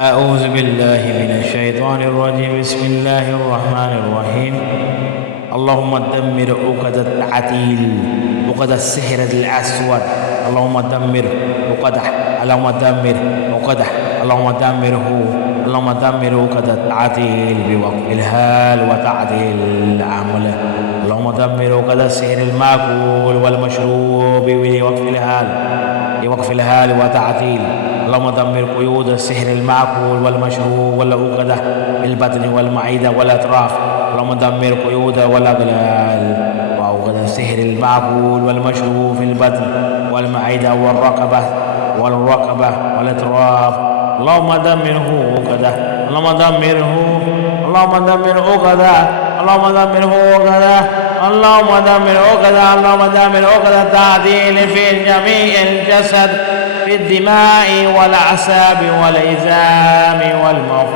أعوذ بالله من الشيطان الرجيم. بسم الله الرحمن الرحيم. اللهم دمر عقد التعتيل، عقد السحر الأسود. اللهم دمر عقده، اللهم دمر عقده، اللهم دمره، اللهم دمر عقد التعتيل بوقف الهال وتعديل العمل. اللهم دمر عقد السحر المأكول والمشروب بوقف الهال وتعتيل. اللهم دمر قيود السحر المأكول والمشروب والعقدة بالبطن والمعدة والأطراف. اللهم دمر قيود والأغلال وعقد السحر المأكول والمشروب في البطن والمعدة والرقبة والأطراف. اللهم دمره عقدة، اللهم دمره، اللهم دمر عقدة، اللهم دمره عقدة، اللهم دمر عقدة، اللهم دمر عقدة التعديل في جميع الجسد، في الدماء والأعصاب والعظام والمخ